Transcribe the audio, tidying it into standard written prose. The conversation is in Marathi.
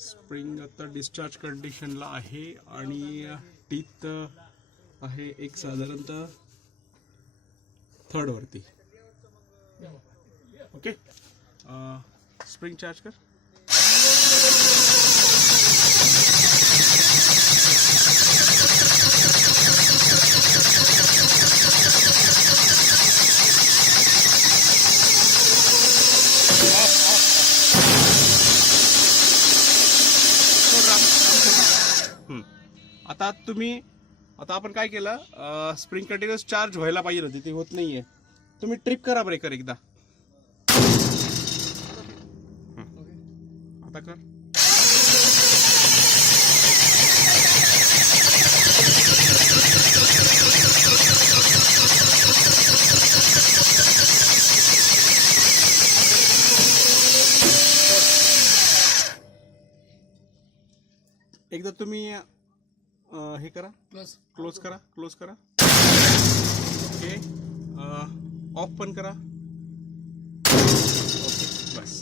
स्प्रिंग आता डिस्चार्ज कंडिशनला आहे आणि टीथ आहे एक साधारणतः थर्ड वरती. ओके, स्प्रिंग चार्ज कर. आता आपण काय केलं, स्प्रिंग कंटिन्युअस चार्ज व्हायला पाहिजे होती, ती होत नाहीये. तुम्ही ट्रिप करा ब्रेकर एकदा. आता कर. एकदा तुम्ही हे करा, क्लोज करा. ओके, ऑफ पण करा. ओके, बस.